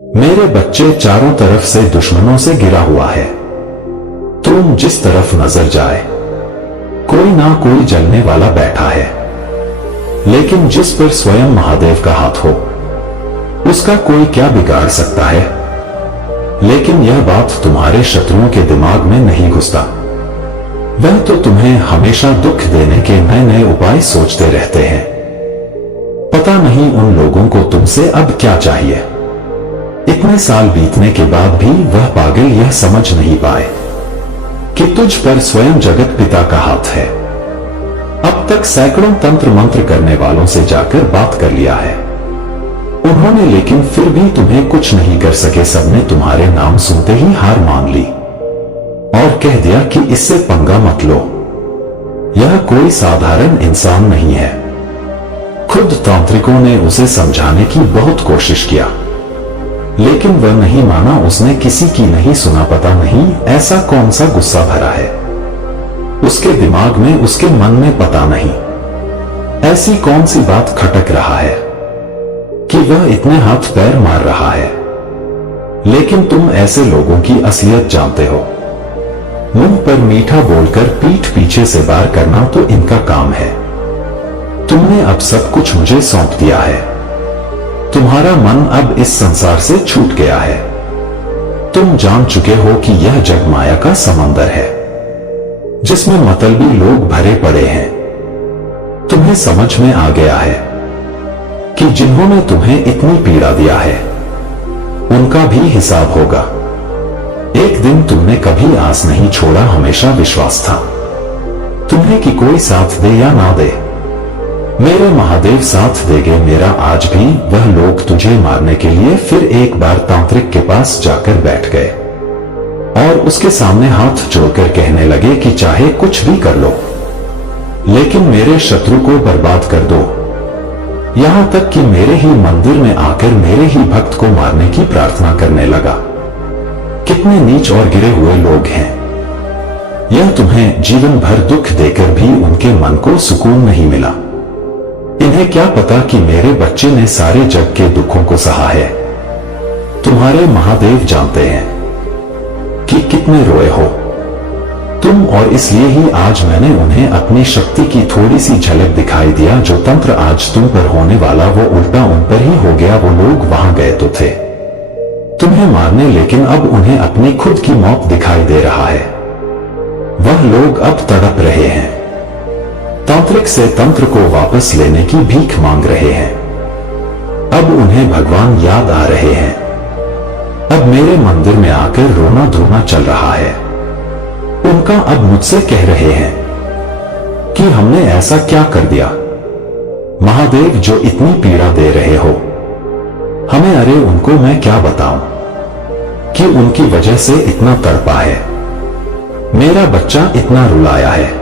मेरे बच्चे चारों तरफ से दुश्मनों से घिरा हुआ है। तुम जिस तरफ नजर जाए कोई ना कोई जलने वाला बैठा है, लेकिन जिस पर स्वयं महादेव का हाथ हो उसका कोई क्या बिगाड़ सकता है। लेकिन यह बात तुम्हारे शत्रुओं के दिमाग में नहीं घुसता। वह तो तुम्हें हमेशा दुख देने के नए नए उपाय सोचते रहते हैं। पता नहीं उन लोगों को तुमसे अब क्या चाहिए। इतने साल बीतने के बाद भी वह पागल यह समझ नहीं पाए कि तुझ पर स्वयं जगत पिता का हाथ है। अब तक सैकड़ों तंत्र मंत्र करने वालों से जाकर बात कर लिया है उन्होंने, लेकिन फिर भी तुम्हें कुछ नहीं कर सके। सबने तुम्हारे नाम सुनते ही हार मान ली और कह दिया कि इससे पंगा मत लो, यह कोई साधारण इंसान नहीं है। खुद तांत्रिकों ने उसे समझाने की बहुत कोशिश किया, लेकिन वह नहीं माना। उसने किसी की नहीं सुना। पता नहीं ऐसा कौन सा गुस्सा भरा है उसके दिमाग में, उसके मन में। पता नहीं ऐसी कौन सी बात खटक रहा है कि वह इतने हाथ पैर मार रहा है। लेकिन तुम ऐसे लोगों की असलियत जानते हो। मुंह पर मीठा बोलकर पीठ पीछे से वार करना तो इनका काम है। तुमने अब सब कुछ मुझे सौंप दिया है। तुम्हारा मन अब इस संसार से छूट गया है। तुम जान चुके हो कि यह जग माया का समंदर है जिसमें मतलबी लोग भरे पड़े हैं। तुम्हें समझ में आ गया है कि जिन्होंने तुम्हें इतनी पीड़ा दिया है उनका भी हिसाब होगा। एक दिन तुमने कभी आस नहीं छोड़ा, हमेशा विश्वास था तुम्हें कि कोई साथ दे या ना दे, मेरे महादेव साथ देंगे मेरा। आज भी वह लोग तुझे मारने के लिए फिर एक बार तांत्रिक के पास जाकर बैठ गए और उसके सामने हाथ जोड़कर कहने लगे कि चाहे कुछ भी कर लो, लेकिन मेरे शत्रु को बर्बाद कर दो। यहां तक कि मेरे ही मंदिर में आकर मेरे ही भक्त को मारने की प्रार्थना करने लगा। कितने नीच और गिरे हुए लोग हैं। यह तुम्हें जीवन भर दुख देकर भी उनके मन को सुकून नहीं मिला। इन्हें क्या पता कि मेरे बच्चे ने सारे जग के दुखों को सहा है। तुम्हारे महादेव जानते हैं कि कितने रोए हो तुम, और इसलिए ही आज मैंने उन्हें अपनी शक्ति की थोड़ी सी झलक दिखाई दिया। जो तंत्र आज तुम पर होने वाला वो उल्टा उन पर ही हो गया। वो लोग वहां गए तो थे तुम्हें मारने, लेकिन अब उन्हें अपनी खुद की मौत दिखाई दे रहा है। वह लोग अब तड़प रहे हैं, तांत्रिक से तंत्र को वापस लेने की भीख मांग रहे हैं। अब उन्हें भगवान याद आ रहे हैं। अब मेरे मंदिर में आकर रोना धोना चल रहा है। उनका अब मुझसे कह रहे हैं कि हमने ऐसा क्या कर दिया महादेव जो इतनी पीड़ा दे रहे हो हमें। अरे उनको मैं क्या बताऊं कि उनकी वजह से इतना तड़पा है। मेरा बच्चा इतना रुलाया है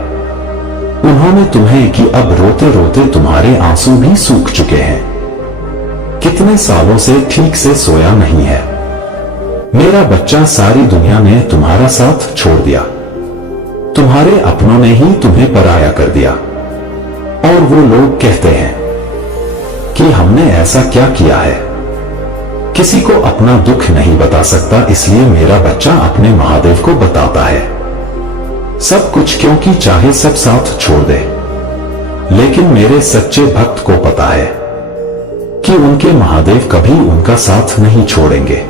उन्होंने तुम्हें कि अब रोते रोते तुम्हारे आंसू भी सूख चुके हैं। कितने सालों से ठीक से सोया नहीं है मेरा बच्चा। सारी दुनिया ने तुम्हारा साथ छोड़ दिया, तुम्हारे अपनों ने ही तुम्हें पराया कर दिया। और वो लोग कहते हैं कि हमने ऐसा क्या किया है। किसी को अपना दुख नहीं बता सकता, इसलिए मेरा बच्चा अपने महादेव को बताता है सब कुछ, क्योंकि चाहे सब साथ छोड़ दे, लेकिन मेरे सच्चे भक्त को पता है कि उनके महादेव कभी उनका साथ नहीं छोड़ेंगे।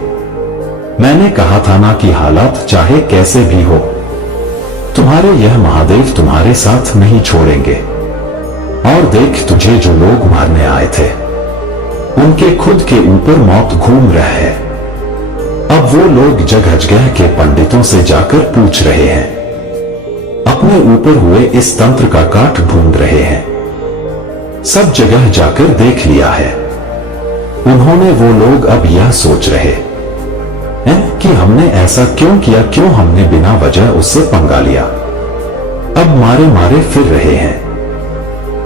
मैंने कहा था ना कि हालात चाहे कैसे भी हो तुम्हारे यह महादेव तुम्हारे साथ नहीं छोड़ेंगे। और देख, तुझे जो लोग मारने आए थे उनके खुद के ऊपर मौत घूम रहा है। अब वो लोग जगह जगह के पंडितों से जाकर पूछ रहे हैं, अपने ऊपर हुए इस तंत्र का काट ढूंढ रहे हैं। सब जगह जाकर देख लिया है उन्होंने। वो लोग अब यह सोच रहे हैं कि हमने ऐसा क्यों किया, क्यों हमने बिना वजह उससे पंगा लिया। अब मारे मारे फिर रहे हैं।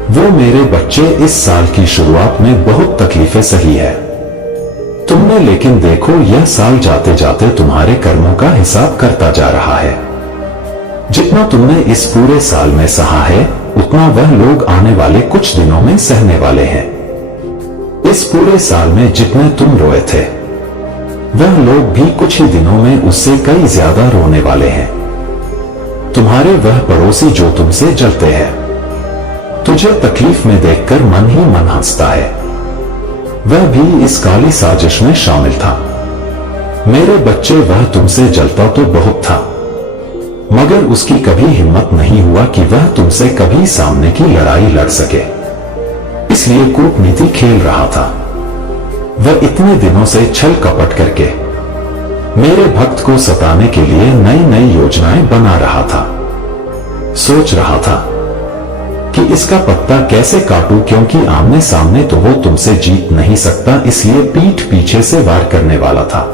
वो मेरे बच्चे इस साल की शुरुआत में बहुत तकलीफें सही है तुमने, लेकिन देखो यह साल जाते जाते तुम्हारे कर्मों का हिसाब करता जा रहा है। जितना तुमने इस पूरे साल में सहा है उतना वह लोग आने वाले कुछ दिनों में सहने वाले हैं। इस पूरे साल में जितने तुम रोए थे वह लोग भी कुछ ही दिनों में उससे कई ज्यादा रोने वाले हैं। तुम्हारे वह पड़ोसी जो तुमसे जलते हैं, तुझे तकलीफ में देखकर मन ही मन हंसता है, वह भी इस काली साजिश में शामिल था। मेरे बच्चे, वह तुमसे जलता तो बहुत था, मगर उसकी कभी हिम्मत नहीं हुआ कि वह तुमसे कभी सामने की लड़ाई लड़ सके, इसलिए कूटनीति खेल रहा था। वह इतने दिनों से छल कपट करके मेरे भक्त को सताने के लिए नई नई योजनाएं बना रहा था। सोच रहा था कि इसका पत्ता कैसे काटूं, क्योंकि आमने सामने तो वो तुमसे जीत नहीं सकता, इसलिए पीठ पीछे से वार करने वाला था।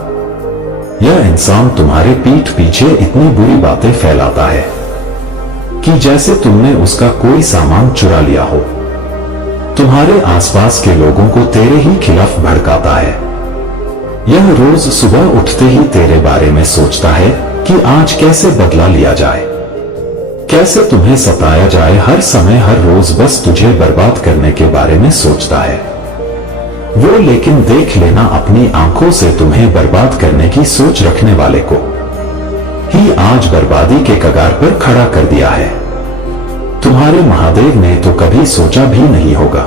यह इंसान तुम्हारे पीठ पीछे इतनी बुरी बातें फैलाता है कि जैसे तुमने उसका कोई सामान चुरा लिया हो। तुम्हारे आसपास के लोगों को तेरे ही खिलाफ भड़काता है। यह रोज सुबह उठते ही तेरे बारे में सोचता है कि आज कैसे बदला लिया जाए, कैसे तुम्हें सताया जाए। हर समय हर रोज बस तुझे बर्बाद करने के बारे में सोचता है वो। लेकिन देख लेना, अपनी आंखों से तुम्हें बर्बाद करने की सोच रखने वाले को ही आज बर्बादी के कगार पर खड़ा कर दिया है। तुम्हारे महादेव ने तो कभी सोचा भी नहीं होगा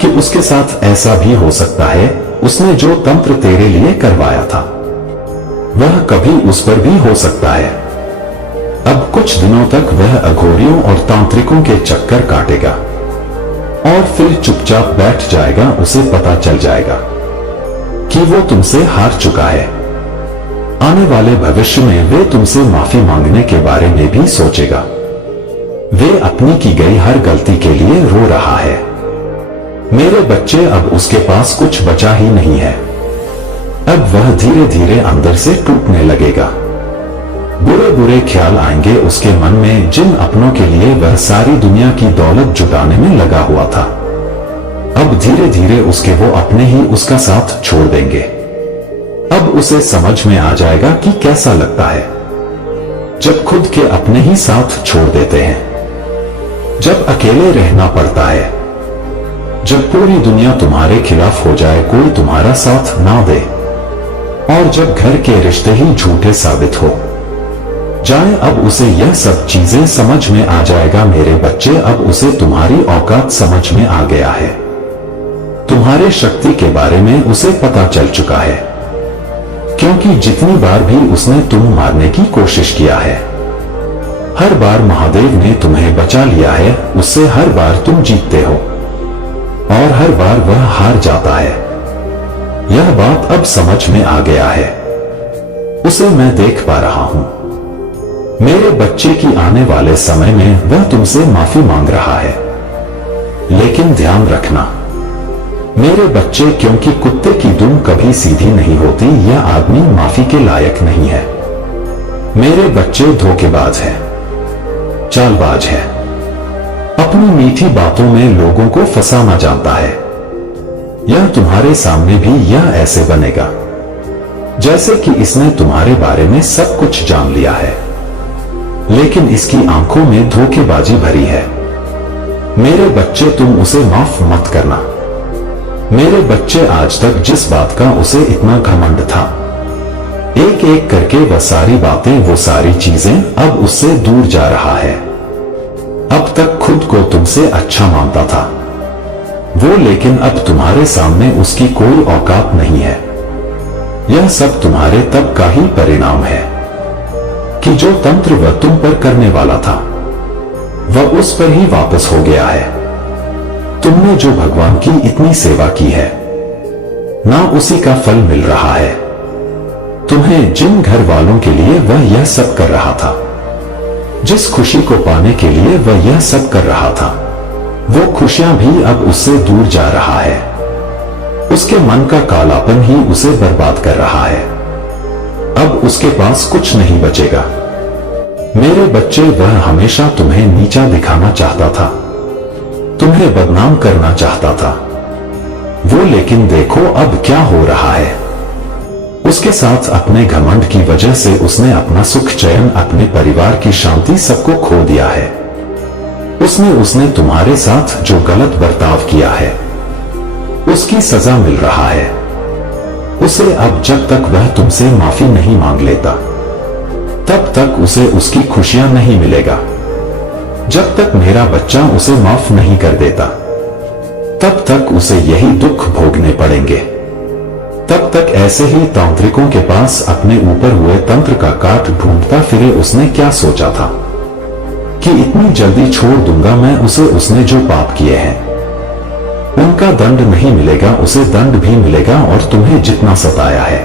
कि उसके साथ ऐसा भी हो सकता है। उसने जो तंत्र तेरे लिए करवाया था, वह कभी उस पर भी हो सकता है। अब कुछ दिनों तक वह अघोरियों और तांत्रिकों के चक्कर काटेगा और फिर चुपचाप बैठ जाएगा। उसे पता चल जाएगा कि वो तुमसे हार चुका है। आने वाले भविष्य में वे तुमसे माफी मांगने के बारे में भी सोचेगा। वे अपनी की गई हर गलती के लिए रो रहा है। मेरे बच्चे, अब उसके पास कुछ बचा ही नहीं है। अब वह धीरे धीरे अंदर से टूटने लगेगा। बुरे बुरे ख्याल आएंगे उसके मन में, जिन अपनों के लिए वह सारी दुनिया की दौलत जुटाने में लगा हुआ था। अब धीरे धीरे उसके वो अपने ही उसका साथ छोड़ देंगे। अब उसे समझ में आ जाएगा कि कैसा लगता है जब खुद के अपने ही साथ छोड़ देते हैं, जब अकेले रहना पड़ता है, जब पूरी दुनिया तुम्हारे खिलाफ हो जाए, कोई तुम्हारा साथ ना दे, और जब घर के रिश्ते ही झूठे साबित हो जाए। अब उसे यह सब चीजें समझ में आ जाएगा। मेरे बच्चे, अब उसे तुम्हारी औकात समझ में आ गया है। तुम्हारे शक्ति के बारे में उसे पता चल चुका है, क्योंकि जितनी बार भी उसने तुम मारने की कोशिश किया है, हर बार महादेव ने तुम्हें बचा लिया है। उससे हर बार तुम जीतते हो और हर बार वह हार जाता है। यह बात अब समझ में आ गया है। उसे मैं देख पा रहा हूं। मेरे बच्चे की आने वाले समय में वह तुमसे माफी मांग रहा है। लेकिन ध्यान रखना मेरे बच्चे, क्योंकि कुत्ते की दुम कभी सीधी नहीं होती। यह आदमी माफी के लायक नहीं है। मेरे बच्चे धोखेबाज है, चालबाज है, अपनी मीठी बातों में लोगों को फंसाना जानता है। यह तुम्हारे सामने भी यह ऐसे बनेगा जैसे कि इसने तुम्हारे बारे में सब कुछ जान लिया है, लेकिन इसकी आंखों में धोखेबाजी भरी है। मेरे बच्चे, तुम उसे माफ मत करना। मेरे बच्चे, आज तक जिस बात का उसे इतना घमंड था, एक एक करके वह सारी बातें, वो सारी चीजें अब उससे दूर जा रहा है। अब तक खुद को तुमसे अच्छा मानता था वो, लेकिन अब तुम्हारे सामने उसकी कोई औकात नहीं है। यह सब तुम्हारे तब का ही परिणाम है कि जो तंत्र वह तुम पर करने वाला था, वह उस पर ही वापस हो गया है। तुमने जो भगवान की इतनी सेवा की है, ना उसी का फल मिल रहा है। तुम्हें जिन घर वालों के लिए वह यह सब कर रहा था, जिस खुशी को पाने के लिए वह यह सब कर रहा था, वो खुशियां भी अब उससे दूर जा रहा है। उसके मन का कालापन ही उसे बर्बाद कर रहा है। अब उसके पास कुछ नहीं बचेगा। मेरे बच्चे, वह हमेशा तुम्हें नीचा दिखाना चाहता था, तुम्हें बदनाम करना चाहता था वो, लेकिन देखो अब क्या हो रहा है। उसके साथ अपने घमंड की वजह से उसने अपना सुख चैन, अपने परिवार की शांति सबको खो दिया है। उसने तुम्हारे साथ जो गलत बर्ताव किया है, उसकी सजा मिल रहा है। उसे अब जब तक वह तुमसे माफी नहीं मांग लेता तब तक उसे उसकी खुशियां नहीं मिलेगा। जब तक मेरा बच्चा उसे माफ नहीं कर देता तब तक उसे यही दुख भोगने पड़ेंगे। तब तक ऐसे ही तांत्रिकों के पास अपने ऊपर हुए तंत्र का काट ढूंढता फिरे। उसने क्या सोचा था कि इतनी जल्दी छोड़ दूंगा मैं उसे। उसने जो पाप किए हैं उनका दंड नहीं मिलेगा, उसे दंड भी मिलेगा। और तुम्हें जितना सताया है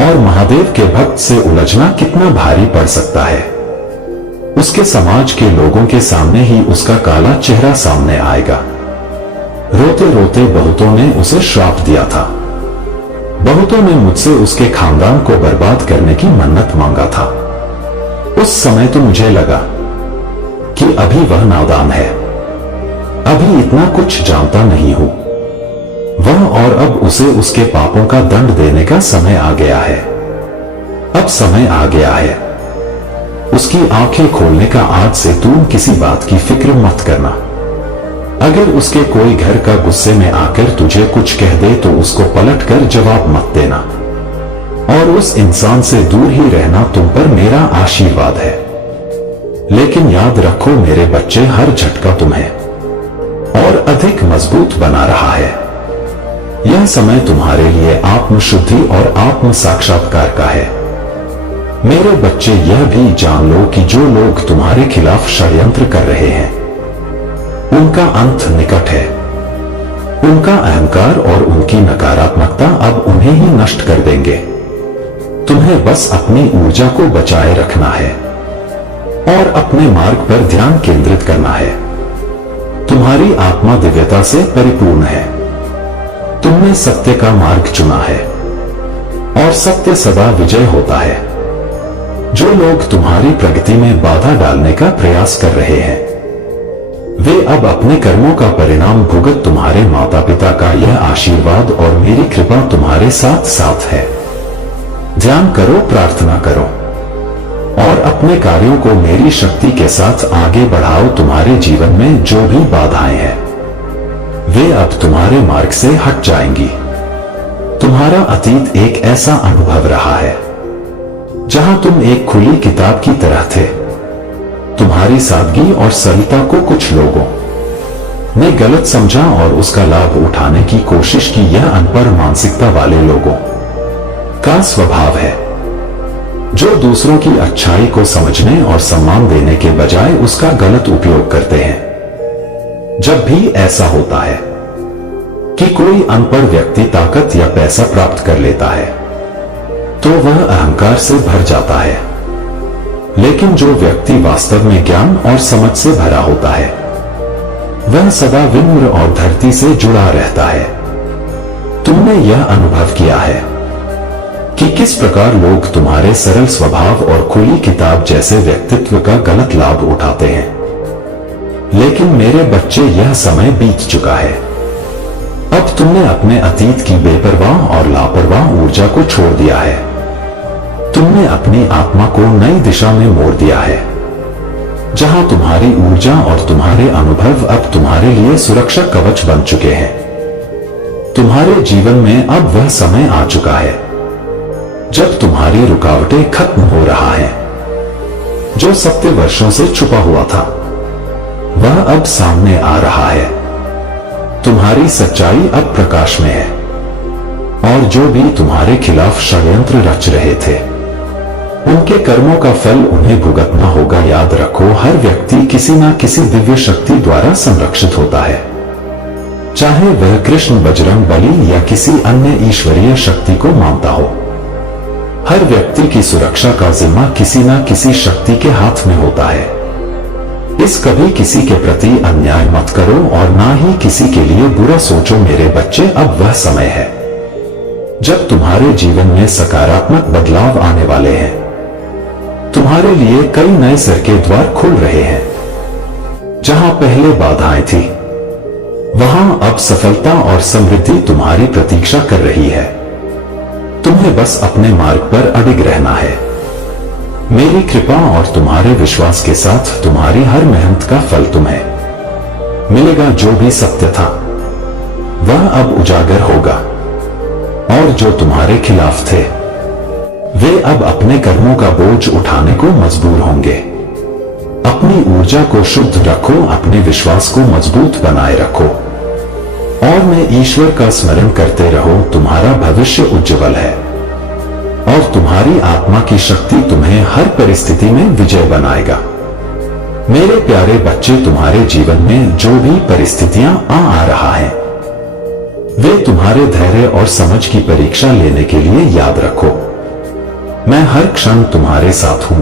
और महादेव के भक्त से उलझना कितना भारी पड़ सकता है। उसके समाज के लोगों के सामने ही उसका काला चेहरा सामने आएगा। रोते रोते बहुतों ने उसे श्राप दिया था। बहुतों ने मुझसे उसके खानदान को बर्बाद करने की मन्नत मांगा था। उस समय तो मुझे लगा कि अभी वह नादान है, अभी इतना कुछ जानता नहीं हूं वह, और अब उसे उसके पापों का दंड देने का समय आ गया है। अब समय आ गया है उसकी आंखें खोलने का। आज से तुम किसी बात की फिक्र मत करना। अगर उसके कोई घर का गुस्से में आकर तुझे कुछ कह दे तो उसको पलट कर जवाब मत देना और उस इंसान से दूर ही रहना। तुम पर मेरा आशीर्वाद है। लेकिन याद रखो मेरे बच्चे, हर झटका तुम्हें और अधिक मजबूत बना रहा है। यह समय तुम्हारे लिए आत्मशुद्धि और आत्म साक्षात्कार का है। मेरे बच्चे, यह भी जान लो कि जो लोग तुम्हारे खिलाफ षड्यंत्र कर रहे हैं उनका अंत निकट है। उनका अहंकार और उनकी नकारात्मकता अब उन्हें ही नष्ट कर देंगे। तुम्हें बस अपनी ऊर्जा को बचाए रखना है और अपने मार्ग पर ध्यान केंद्रित करना है। तुम्हारी आत्मा दिव्यता से परिपूर्ण है। तुमने सत्य का मार्ग चुना है और सत्य सदा विजय होता है। जो लोग तुम्हारी प्रगति में बाधा डालने का प्रयास कर रहे हैं वे अब अपने कर्मों का परिणाम भुगत। तुम्हारे माता पिता का यह आशीर्वाद और मेरी कृपा तुम्हारे साथ साथ है। ध्यान करो, प्रार्थना करो और अपने कार्यों को मेरी शक्ति के साथ आगे बढ़ाओ। तुम्हारे जीवन में जो भी बाधाएं हैं वे अब तुम्हारे मार्ग से हट जाएंगी। तुम्हारा अतीत एक ऐसा अनुभव रहा है जहां तुम एक खुली किताब की तरह थे। तुम्हारी सादगी और सरलता को कुछ लोगों ने गलत समझा और उसका लाभ उठाने की कोशिश की। यह अनपढ़ मानसिकता वाले लोगों का स्वभाव है जो दूसरों की अच्छाई को समझने और सम्मान देने के बजाय उसका गलत उपयोग करते हैं। जब भी ऐसा होता है कि कोई अनपढ़ व्यक्ति ताकत या पैसा प्राप्त कर लेता है तो वह अहंकार से भर जाता है। लेकिन जो व्यक्ति वास्तव में ज्ञान और समझ से भरा होता है वह सदा विनम्र और धरती से जुड़ा रहता है। तुमने यह अनुभव किया है कि किस प्रकार लोग तुम्हारे सरल स्वभाव और खुली किताब जैसे व्यक्तित्व का गलत लाभ उठाते हैं। लेकिन मेरे बच्चे, यह समय बीत चुका है। अब तुमने अपने अतीत की बेपरवाह और लापरवाह ऊर्जा को छोड़ दिया है। तुमने अपनी आत्मा को नई दिशा में मोड़ दिया है जहां तुम्हारी ऊर्जा और तुम्हारे अनुभव अब तुम्हारे लिए सुरक्षा कवच बन चुके हैं। तुम्हारे जीवन में अब वह समय आ चुका है जब तुम्हारी रुकावटें खत्म हो रहा है। जो सत्य वर्षों से छुपा हुआ था वह अब सामने आ रहा है। तुम्हारी सच्चाई अब प्रकाश में है और जो भी तुम्हारे खिलाफ षड्यंत्र रच रहे थे उनके कर्मों का फल उन्हें भुगतना होगा। याद रखो, हर व्यक्ति किसी न किसी दिव्य शक्ति द्वारा संरक्षित होता है, चाहे वह कृष्ण, बजरंग बली या किसी अन्य ईश्वरीय शक्ति को मानता हो। हर व्यक्ति की सुरक्षा का जिम्मा किसी न किसी शक्ति के हाथ में होता है। इस कभी किसी के प्रति अन्याय मत करो और ना ही किसी के लिए बुरा सोचो। मेरे बच्चे, अब वह समय है जब तुम्हारे जीवन में सकारात्मक बदलाव आने वाले हैं। तुम्हारे लिए कई नए सिर के द्वार खुल रहे हैं। जहां पहले बाधाएं थी वहां अब सफलता और समृद्धि तुम्हारी प्रतीक्षा कर रही है। तुम्हें बस अपने मार्ग पर अडिग रहना है। मेरी कृपा और तुम्हारे विश्वास के साथ तुम्हारी हर मेहनत का फल तुम्हें मिलेगा। जो भी सत्य था वह अब उजागर होगा। और जो तुम्हारे खिलाफ थे वे अब अपने कर्मों का बोझ उठाने को मजबूर होंगे। अपनी ऊर्जा को शुद्ध रखो, अपने विश्वास को मजबूत बनाए रखो और मैं ईश्वर का स्मरण करते रहो। तुम्हारा भविष्य उज्जवल है और तुम्हारी आत्मा की शक्ति तुम्हें हर परिस्थिति में विजय बनाएगा। मेरे प्यारे बच्चे, तुम्हारे जीवन में जो भी परिस्थितियां आ रहा है वे तुम्हारे धैर्य और समझ की परीक्षा लेने के लिए याद रखो। मैं हर क्षण तुम्हारे साथ हूं।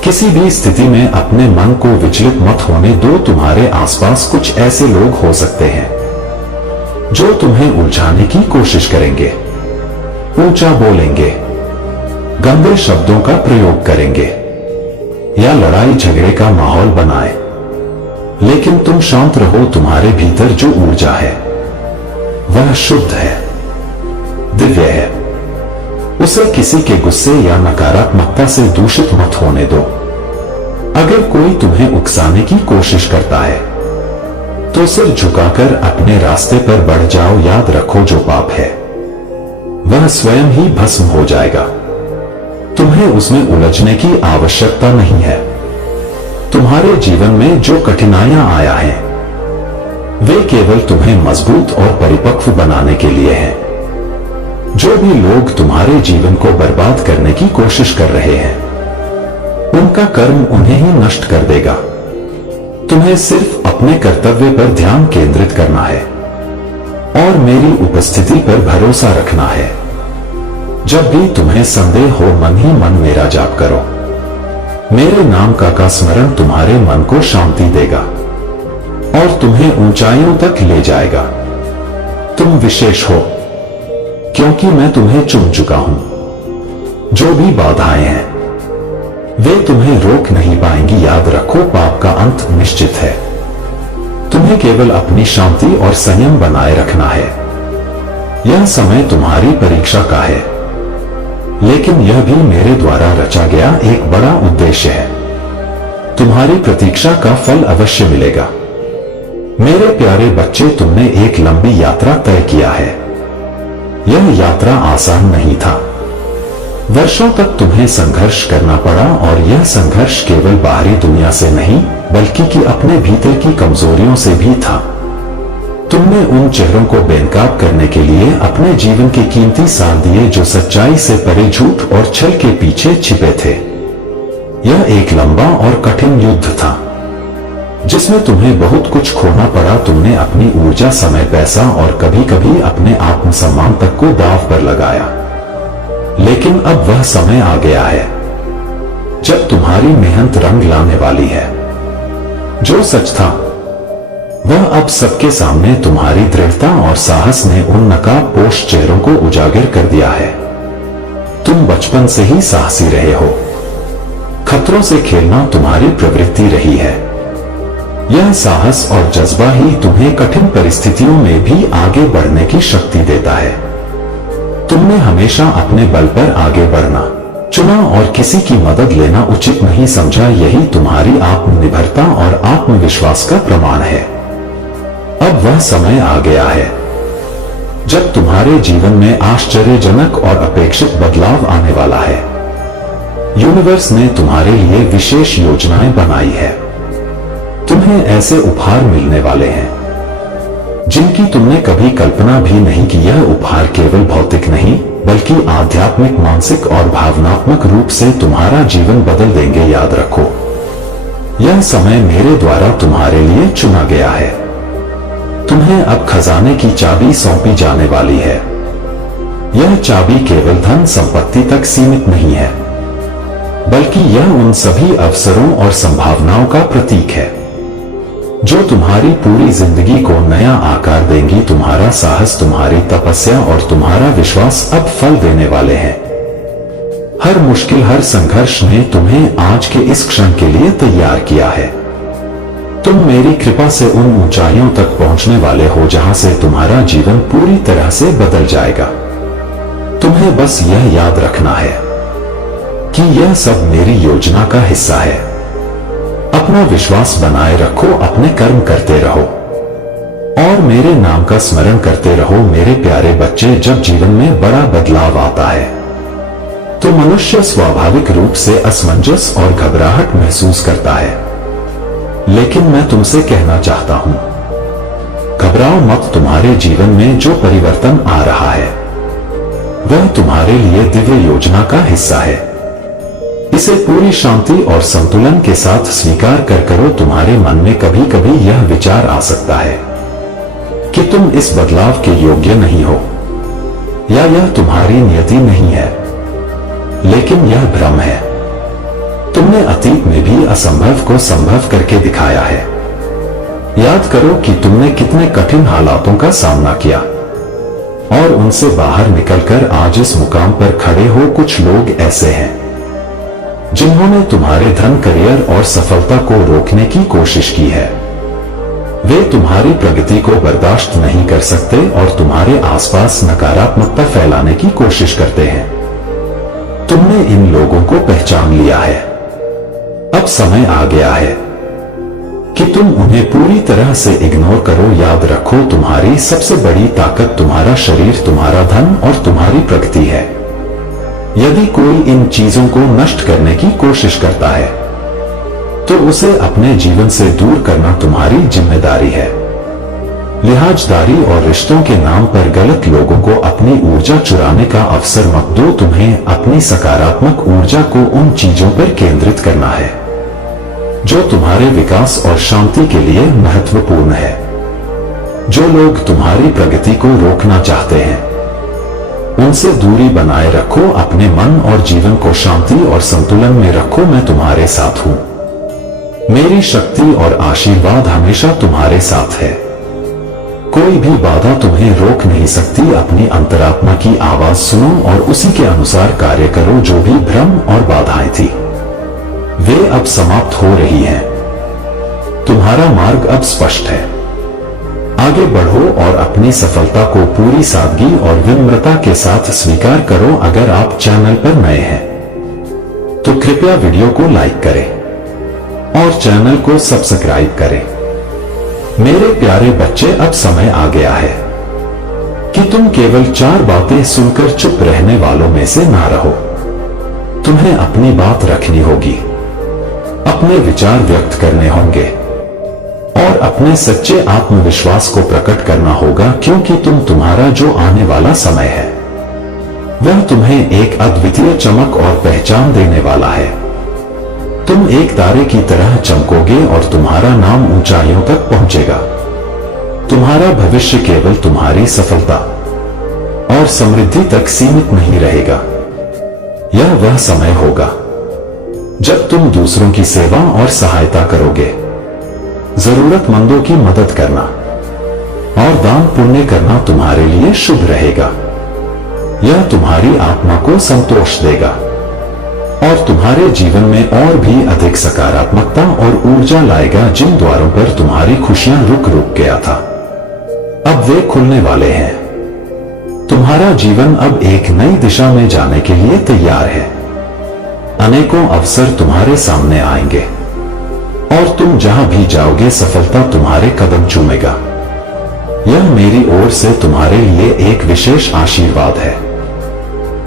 किसी भी स्थिति में अपने मन को विचलित मत होने दो। तुम्हारे आसपास कुछ ऐसे लोग हो सकते हैं जो तुम्हें उलझाने की कोशिश करेंगे, ऊंचा बोलेंगे, गंदे शब्दों का प्रयोग करेंगे या लड़ाई झगड़े का माहौल बनाए। लेकिन तुम शांत रहो। तुम्हारे भीतर जो ऊर्जा है वह शुद्ध है, दिव्य है। उसे किसी के गुस्से या नकारात्मकता से दूषित मत होने दो। अगर कोई तुम्हें उकसाने की कोशिश करता है तो सिर झुकाकर अपने रास्ते पर बढ़ जाओ। याद रखो, जो पाप है वह स्वयं ही भस्म हो जाएगा। तुम्हें उसमें उलझने की आवश्यकता नहीं है। तुम्हारे जीवन में जो कठिनाइयां आया है वे केवल तुम्हें मजबूत और परिपक्व बनाने के लिए हैं। जो भी लोग तुम्हारे जीवन को बर्बाद करने की कोशिश कर रहे हैं उनका कर्म उन्हें ही नष्ट कर देगा। तुम्हें सिर्फ अपने कर्तव्य पर ध्यान केंद्रित करना है और मेरी उपस्थिति पर भरोसा रखना है। जब भी तुम्हें संदेह हो, मन ही मन मेरा जाप करो। मेरे नाम का स्मरण तुम्हारे मन को शांति देगा और तुम्हें ऊंचाइयों तक ले जाएगा। तुम विशेष हो क्योंकि मैं तुम्हें चुन चुका हूं। जो भी बाधाएं हैं वे तुम्हें रोक नहीं पाएंगी। याद रखो, पाप का अंत निश्चित है। तुम्हें केवल अपनी शांति और संयम बनाए रखना है। यह समय तुम्हारी परीक्षा का है, लेकिन यह भी मेरे द्वारा रचा गया एक बड़ा उद्देश्य है। तुम्हारी प्रतीक्षा का फल अवश्य मिलेगा। मेरे प्यारे बच्चे, तुमने एक लंबी यात्रा तय किया है। यह यात्रा आसान नहीं था। वर्षों तक तुम्हें संघर्ष करना पड़ा और यह संघर्ष केवल बाहरी दुनिया से नहीं बल्कि कि अपने भीतर की कमजोरियों से भी था। तुमने उन चेहरों को बेनकाब करने के लिए अपने जीवन के कीमती साल दिए जो सच्चाई से परे झूठ और छल के पीछे छिपे थे। यह एक लंबा और कठिन युद्ध था जिसमें तुम्हें बहुत कुछ खोना पड़ा। तुमने अपनी ऊर्जा, समय, पैसा और कभी कभी अपने आत्मसम्मान तक को दांव पर लगाया। लेकिन अब वह समय आ गया है जब तुम्हारी मेहनत रंग लाने वाली है। जो सच था वह अब सबके सामने तुम्हारी दृढ़ता और साहस ने उन नकाबपोश चेहरों को उजागर कर दिया है। तुम बचपन से ही साहसी रहे हो। खतरों से खेलना तुम्हारी प्रवृत्ति रही है। यह साहस और जज्बा ही तुम्हें कठिन परिस्थितियों में भी आगे बढ़ने की शक्ति देता है। तुमने हमेशा अपने बल पर आगे बढ़ना चुना और किसी की मदद लेना उचित नहीं समझा। यही तुम्हारी आत्मनिर्भरता और आत्मविश्वास का प्रमाण है। अब वह समय आ गया है जब तुम्हारे जीवन में आश्चर्यजनक और अपेक्षित बदलाव आने वाला है। यूनिवर्स ने तुम्हारे लिए विशेष योजनाएं बनाई है। तुम्हें ऐसे उपहार मिलने वाले हैं जिनकी तुमने कभी कल्पना भी नहीं की। यह उपहार केवल भौतिक नहीं बल्कि आध्यात्मिक, मानसिक और भावनात्मक रूप से तुम्हारा जीवन बदल देंगे। याद रखो, यह समय मेरे द्वारा तुम्हारे लिए चुना गया है। तुम्हें अब खजाने की चाबी सौंपी जाने वाली है। यह चाबी केवल धन संपत्ति तक सीमित नहीं है बल्कि यह उन सभी अवसरों और संभावनाओं का प्रतीक है जो तुम्हारी पूरी जिंदगी को नया आकार देंगी। तुम्हारा साहस, तुम्हारी तपस्या और तुम्हारा विश्वास अब फल देने वाले हैं। हर मुश्किल, हर संघर्ष ने तुम्हें आज के इस क्षण के लिए तैयार किया है। तुम मेरी कृपा से उन ऊंचाइयों तक पहुंचने वाले हो जहां से तुम्हारा जीवन पूरी तरह से बदल जाएगा। तुम्हें बस यह याद रखना है कि यह सब मेरी योजना का हिस्सा है। अपना विश्वास बनाए रखो, अपने कर्म करते रहो और मेरे नाम का स्मरण करते रहो मेरे प्यारे बच्चे। जब जीवन में बड़ा बदलाव आता है तो मनुष्य स्वाभाविक रूप से असमंजस और घबराहट महसूस करता है, लेकिन मैं तुमसे कहना चाहता हूं, घबराओ मत। तुम्हारे जीवन में जो परिवर्तन आ रहा है वह तुम्हारे लिए दिव्य योजना का हिस्सा है। इसे पूरी शांति और संतुलन के साथ स्वीकार कर करो। तुम्हारे मन में कभी कभी यह विचार आ सकता है कि तुम इस बदलाव के योग्य नहीं हो या यह तुम्हारी नियति नहीं है, लेकिन यह भ्रम है। तुमने अतीत में भी असंभव को संभव करके दिखाया है। याद करो कि तुमने कितने कठिन हालातों का सामना किया और उनसे बाहर निकलकर आज इस मुकाम पर खड़े हो। कुछ लोग ऐसे हैं जिन्होंने तुम्हारे धन, करियर और सफलता को रोकने की कोशिश की है। वे तुम्हारी प्रगति को बर्दाश्त नहीं कर सकते और तुम्हारे आसपास नकारात्मकता फैलाने की कोशिश करते हैं। तुमने इन लोगों को पहचान लिया है। अब समय आ गया है कि तुम उन्हें पूरी तरह से इग्नोर करो। याद रखो, तुम्हारी सबसे बड़ी ताकत तुम्हारा शरीर, तुम्हारा धन और तुम्हारी प्रगति है। यदि कोई इन चीजों को नष्ट करने की कोशिश करता है तो उसे अपने जीवन से दूर करना तुम्हारी जिम्मेदारी है। लिहाजदारी और रिश्तों के नाम पर गलत लोगों को अपनी ऊर्जा चुराने का अवसर मत दो। तुम्हें अपनी सकारात्मक ऊर्जा को उन चीजों पर केंद्रित करना है जो तुम्हारे विकास और शांति के लिए महत्वपूर्ण है। जो लोग तुम्हारी प्रगति को रोकना चाहते हैं उनसे दूरी बनाए रखो। अपने मन और जीवन को शांति और संतुलन में रखो। मैं तुम्हारे साथ हूं। मेरी शक्ति और आशीर्वाद हमेशा तुम्हारे साथ है। कोई भी बाधा तुम्हें रोक नहीं सकती। अपनी अंतरात्मा की आवाज सुनो और उसी के अनुसार कार्य करो। जो भी भ्रम और बाधाएं थी वे अब समाप्त हो रही हैं। तुम्हारा मार्ग अब स्पष्ट है। आगे बढ़ो और अपनी सफलता को पूरी सादगी और विनम्रता के साथ स्वीकार करो। अगर आप चैनल पर नए हैं तो कृपया वीडियो को लाइक करें और चैनल को सब्सक्राइब करें। मेरे प्यारे बच्चे, अब समय आ गया है कि तुम केवल 4 बातें सुनकर चुप रहने वालों में से ना रहो। तुम्हें अपनी बात रखनी होगी, अपने विचार व्यक्त करने होंगे और अपने सच्चे आत्मविश्वास को प्रकट करना होगा, क्योंकि तुम्हारा जो आने वाला समय है वह तुम्हें एक अद्वितीय चमक और पहचान देने वाला है। तुम एक तारे की तरह चमकोगे और तुम्हारा नाम ऊंचाइयों तक पहुंचेगा। तुम्हारा भविष्य केवल तुम्हारी सफलता और समृद्धि तक सीमित नहीं रहेगा। यह वह समय होगा जब तुम दूसरों की सेवा और सहायता करोगे, जरूरतमंदों की मदद करना और दान पुण्य करना तुम्हारे लिए शुभ रहेगा। यह तुम्हारी आत्मा को संतोष देगा और तुम्हारे जीवन में और भी अधिक सकारात्मकता और ऊर्जा लाएगा। जिन द्वारों पर तुम्हारी खुशियां रुक रुक गया था अब वे खुलने वाले हैं। तुम्हारा जीवन अब एक नई दिशा में जाने के लिए तैयार है। अनेकों अवसर तुम्हारे सामने आएंगे और तुम जहां भी जाओगे सफलता तुम्हारे कदम चूमेगा। यह मेरी ओर से तुम्हारे लिए एक विशेष आशीर्वाद है।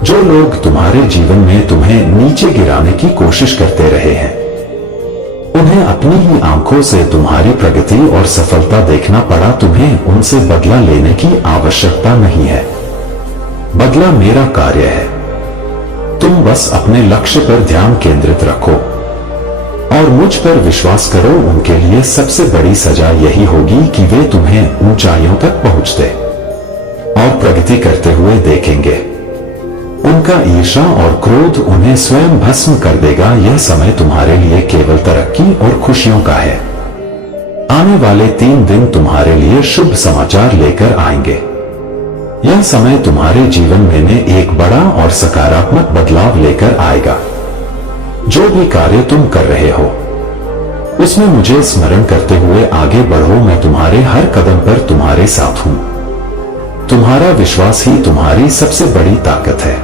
जो लोग तुम्हारे जीवन में तुम्हें नीचे गिराने की कोशिश करते रहे हैं उन्हें अपनी ही आंखों से तुम्हारी प्रगति और सफलता देखना पड़ा। तुम्हें उनसे बदला लेने की आवश्यकता नहीं है। बदला मेरा कार्य है। तुम बस अपने लक्ष्य पर ध्यान केंद्रित रखो और मुझ पर विश्वास करो। उनके लिए सबसे बड़ी सजा यही होगी कि वे तुम्हें ऊंचाइयों तक पहुंचते और प्रगति करते हुए देखेंगे। उनका ईर्ष्या और क्रोध उन्हें स्वयं भस्म कर देगा। यह समय तुम्हारे लिए केवल तरक्की और खुशियों का है। आने वाले 3 दिन तुम्हारे लिए शुभ समाचार लेकर आएंगे। यह समय तुम्हारे जीवन में एक बड़ा और सकारात्मक बदलाव लेकर आएगा। जो भी कार्य तुम कर रहे हो उसमें मुझे स्मरण करते हुए आगे बढ़ो। मैं तुम्हारे हर कदम पर तुम्हारे साथ हूं। तुम्हारा विश्वास ही तुम्हारी सबसे बड़ी ताकत है।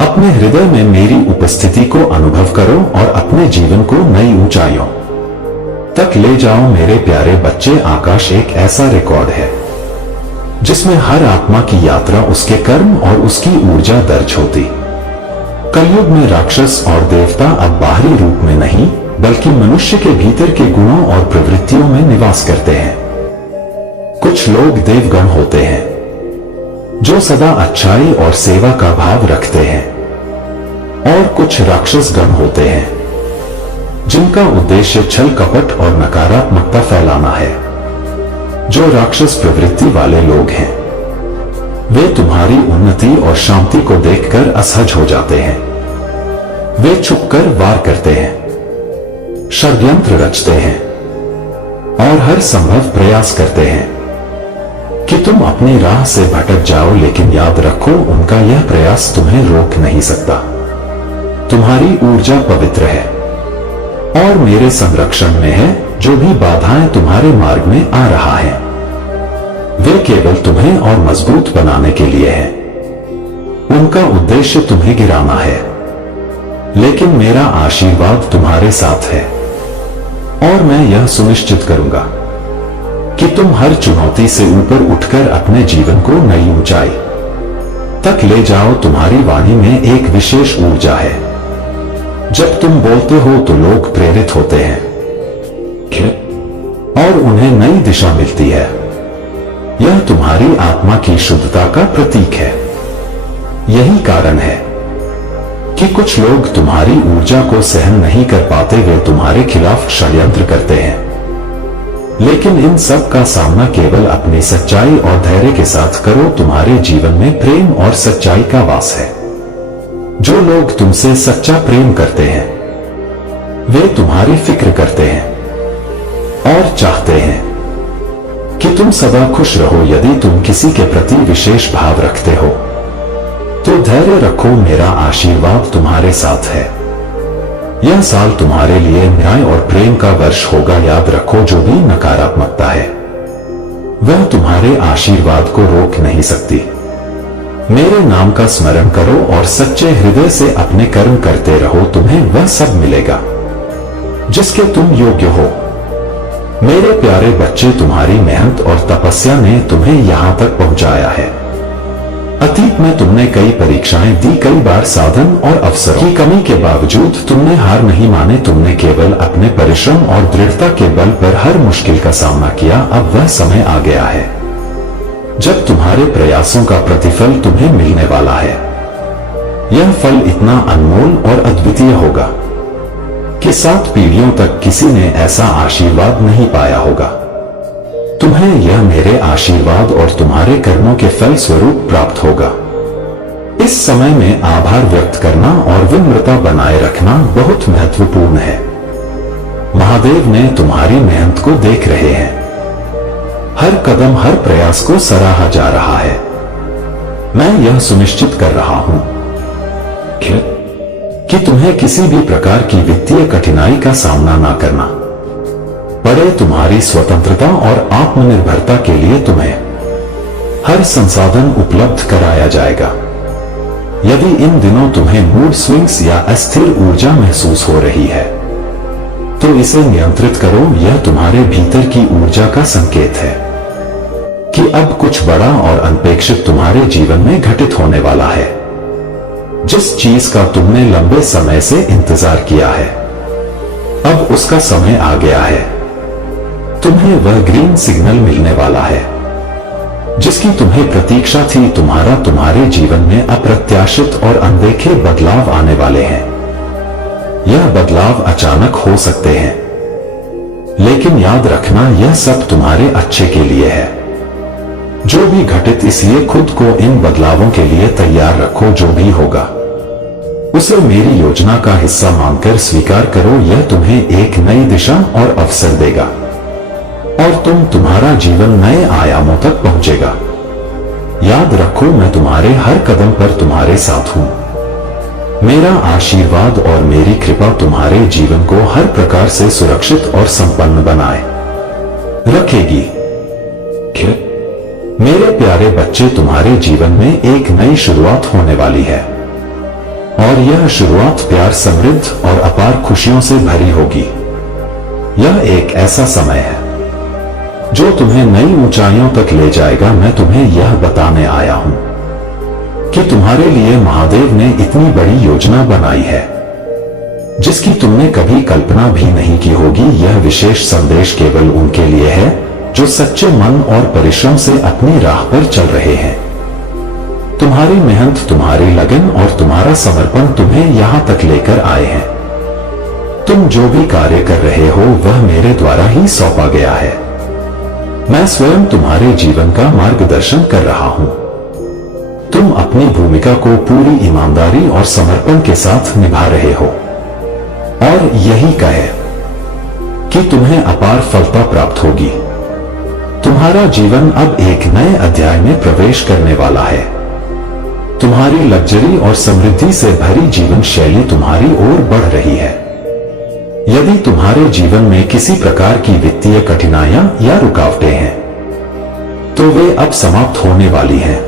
अपने हृदय में मेरी उपस्थिति को अनुभव करो और अपने जीवन को नई ऊंचाइयों तक ले जाओ मेरे प्यारे बच्चे। आकाश एक ऐसा रिकॉर्ड है जिसमें हर आत्मा की यात्रा, उसके कर्म और उसकी ऊर्जा दर्ज होती। कलयुग में राक्षस और देवता अब बाहरी रूप में नहीं बल्कि मनुष्य के भीतर के गुणों और प्रवृत्तियों में निवास करते हैं। कुछ लोग देवगण होते हैं जो सदा अच्छाई और सेवा का भाव रखते हैं, और कुछ राक्षस गण होते हैं जिनका उद्देश्य छल कपट और नकारात्मकता फैलाना है। जो राक्षस प्रवृत्ति वाले लोग हैं वे तुम्हारी उन्नति और शांति को देखकर असहज हो जाते हैं। वे छुपकर वार करते हैं, षड्यंत्र रचते हैं और हर संभव प्रयास करते हैं कि तुम अपनी राह से भटक जाओ। लेकिन याद रखो, उनका यह प्रयास तुम्हें रोक नहीं सकता। तुम्हारी ऊर्जा पवित्र है और मेरे संरक्षण में है। जो भी बाधाएं तुम्हारे मार्ग में आ रहा है वे केवल तुम्हें और मजबूत बनाने के लिए है। उनका उद्देश्य तुम्हें गिराना है, लेकिन मेरा आशीर्वाद तुम्हारे साथ है और मैं यह सुनिश्चित करूंगा कि तुम हर चुनौती से ऊपर उठकर अपने जीवन को नई ऊंचाई तक ले जाओ। तुम्हारी वाणी में एक विशेष ऊर्जा है। जब तुम बोलते हो तो लोग प्रेरित होते हैं और उन्हें नई दिशा मिलती है। यह तुम्हारी आत्मा की शुद्धता का प्रतीक है। यही कारण है कि कुछ लोग तुम्हारी ऊर्जा को सहन नहीं कर पाते। वे तुम्हारे खिलाफ षड्यंत्र करते हैं, लेकिन इन सब का सामना केवल अपनी सच्चाई और धैर्य के साथ करो। तुम्हारे जीवन में प्रेम और सच्चाई का वास है। जो लोग तुमसे सच्चा प्रेम करते हैं वे तुम्हारी फिक्र करते हैं और चाहते हैं कि तुम सदा खुश रहो। यदि तुम किसी के प्रति विशेष भाव रखते हो तो धैर्य रखो, मेरा आशीर्वाद तुम्हारे साथ है। यह साल तुम्हारे लिए न्याय और प्रेम का वर्ष होगा। याद रखो, जो भी नकारात्मकता है वह तुम्हारे आशीर्वाद को रोक नहीं सकती। मेरे नाम का स्मरण करो और सच्चे हृदय से अपने कर्म करते रहो। तुम्हें वह सब मिलेगा जिसके तुम योग्य हो। मेरे प्यारे बच्चे, तुम्हारी मेहनत और तपस्या ने तुम्हें यहां तक पहुंचाया है। अतीत में तुमने कई परीक्षाएं दी, कई बार साधन और अवसरों की कमी के बावजूद तुमने हार नहीं माने। तुमने केवल अपने परिश्रम और दृढ़ता के बल पर हर मुश्किल का सामना किया। अब वह समय आ गया है जब तुम्हारे प्रयासों का प्रतिफल तुम्हें मिलने वाला है। यह फल इतना अनमोल और अद्वितीय होगा कि 7 पीढ़ियों तक किसी ने ऐसा आशीर्वाद नहीं पाया होगा। तुम्हें यह मेरे आशीर्वाद और तुम्हारे कर्मों के फल स्वरूप प्राप्त होगा। इस समय में आभार व्यक्त करना और विनम्रता बनाए रखना बहुत महत्वपूर्ण है। महादेव ने तुम्हारी मेहनत को देख रहे हैं। हर कदम, हर प्रयास को सराहा जा रहा है। मैं यह सुनिश्चित कर रहा हूं कि तुम्हें किसी भी प्रकार की वित्तीय कठिनाई का सामना ना करना पड़े। तुम्हारी स्वतंत्रता और आत्मनिर्भरता के लिए तुम्हें हर संसाधन उपलब्ध कराया जाएगा। यदि इन दिनों तुम्हें मूड स्विंग्स या अस्थिर ऊर्जा महसूस हो रही है तो इसे नियंत्रित करो। यह तुम्हारे भीतर की ऊर्जा का संकेत है कि अब कुछ बड़ा और अनपेक्षित तुम्हारे जीवन में घटित होने वाला है। जिस चीज का तुमने लंबे समय से इंतजार किया है अब उसका समय आ गया है। तुम्हें वह ग्रीन सिग्नल मिलने वाला है जिसकी तुम्हें प्रतीक्षा थी। तुम्हारे जीवन में अप्रत्याशित और अनदेखे बदलाव आने वाले हैं। यह बदलाव अचानक हो सकते हैं, लेकिन याद रखना यह सब तुम्हारे अच्छे के लिए है। जो भी घटित, इसलिए खुद को इन बदलावों के लिए तैयार रखो। जो भी होगा उसे मेरी योजना का हिस्सा मानकर स्वीकार करो। यह तुम्हें एक नई दिशा और अवसर देगा और तुम्हारा जीवन नए आयामों तक पहुंचेगा। याद रखो, मैं तुम्हारे हर कदम पर तुम्हारे साथ हूं। मेरा आशीर्वाद और मेरी कृपा तुम्हारे जीवन को हर प्रकार से सुरक्षित और संपन्न बनाए रखेगी। मेरे प्यारे बच्चे, तुम्हारे जीवन में एक नई शुरुआत होने वाली है और यह शुरुआत प्यार, समृद्ध और अपार खुशियों से भरी होगी। यह एक ऐसा समय है जो तुम्हें नई ऊंचाइयों तक ले जाएगा। मैं तुम्हें यह बताने आया हूं कि तुम्हारे लिए महादेव ने इतनी बड़ी योजना बनाई है जिसकी तुमने कभी कल्पना भी नहीं की होगी। यह विशेष संदेश केवल उनके लिए है जो सच्चे मन और परिश्रम से अपनी राह पर चल रहे हैं। तुम्हारी मेहनत, तुम्हारी लगन और तुम्हारा समर्पण तुम्हें यहां तक लेकर आए हैं। तुम जो भी कार्य कर रहे हो वह मेरे द्वारा ही सौंपा गया है। मैं स्वयं तुम्हारे जीवन का मार्गदर्शन कर रहा हूं। तुम अपनी भूमिका को पूरी ईमानदारी और समर्पण के साथ निभा रहे हो और यही कहे कि तुम्हें अपार फलता प्राप्त होगी। तुम्हारा जीवन अब एक नए अध्याय में प्रवेश करने वाला है। तुम्हारी लग्जरी और समृद्धि से भरी जीवन शैली तुम्हारी ओर बढ़ रही है। यदि तुम्हारे जीवन में किसी प्रकार की वित्तीय कठिनाइयां या रुकावटें हैं तो वे अब समाप्त होने वाली हैं।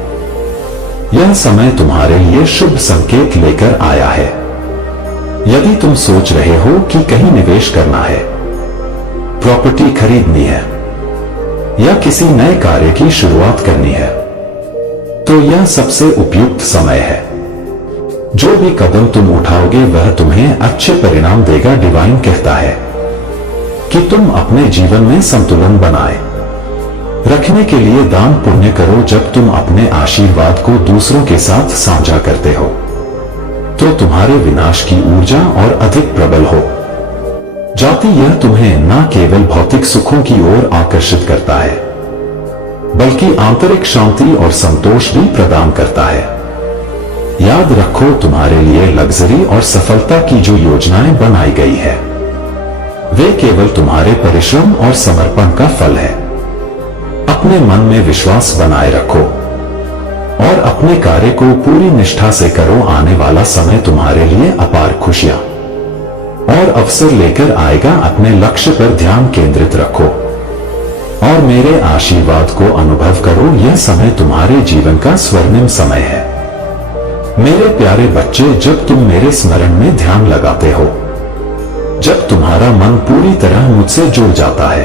यह समय तुम्हारे लिए शुभ संकेत लेकर आया है। यदि तुम सोच रहे हो कि कहीं निवेश करना है, प्रॉपर्टी खरीदनी है या किसी नए कार्य की शुरुआत करनी है तो यह सबसे उपयुक्त समय है। जो भी कदम तुम उठाओगे वह तुम्हें अच्छे परिणाम देगा। डिवाइन कहता है कि तुम अपने जीवन में संतुलन बनाए रखने के लिए दान पुण्य करो। जब तुम अपने आशीर्वाद को दूसरों के साथ साझा करते हो तो तुम्हारे विनाश की ऊर्जा और अधिक प्रबल हो जाती। यह तुम्हें न केवल भौतिक सुखों की ओर आकर्षित करता है बल्कि आंतरिक शांति और संतोष भी प्रदान करता है। याद रखो, तुम्हारे लिए लग्जरी और सफलता की जो योजनाएं बनाई गई है वे केवल तुम्हारे परिश्रम और समर्पण का फल है। अपने मन में विश्वास बनाए रखो और अपने कार्य को पूरी निष्ठा से करो। आने वाला समय तुम्हारे लिए अपार खुशियां और अवसर लेकर आएगा। अपने लक्ष्य पर ध्यान केंद्रित रखो और मेरे आशीर्वाद को अनुभव करो। यह समय तुम्हारे जीवन का स्वर्णिम समय है। मेरे प्यारे बच्चे, जब तुम मेरे स्मरण में ध्यान लगाते हो, जब तुम्हारा मन पूरी तरह मुझसे जुड़ जाता है,